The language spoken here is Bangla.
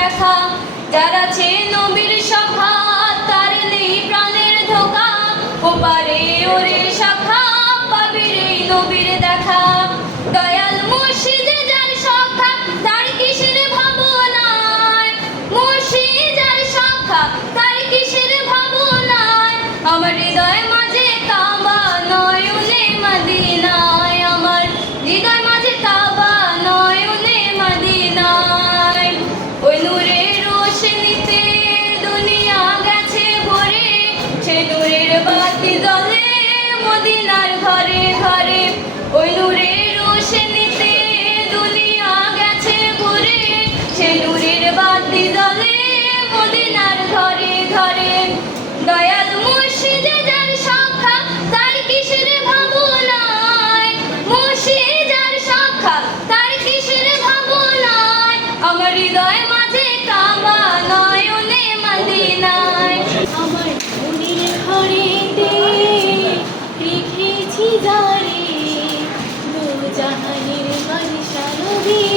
দেখা। যার আছে নবীর সভা, তার নেই প্রাণের ধোকা। ওপারে ওরে শাখা পাবি রে নবীর বাতি জলে মদিনার ঘরে ঘরে ওই নূরের রোশনীতে দুনিয়া গেছে ঘুরে সে নূরের বাতি জলে মদিনার ঘরে ঘরে দয়াল মুর্শিদের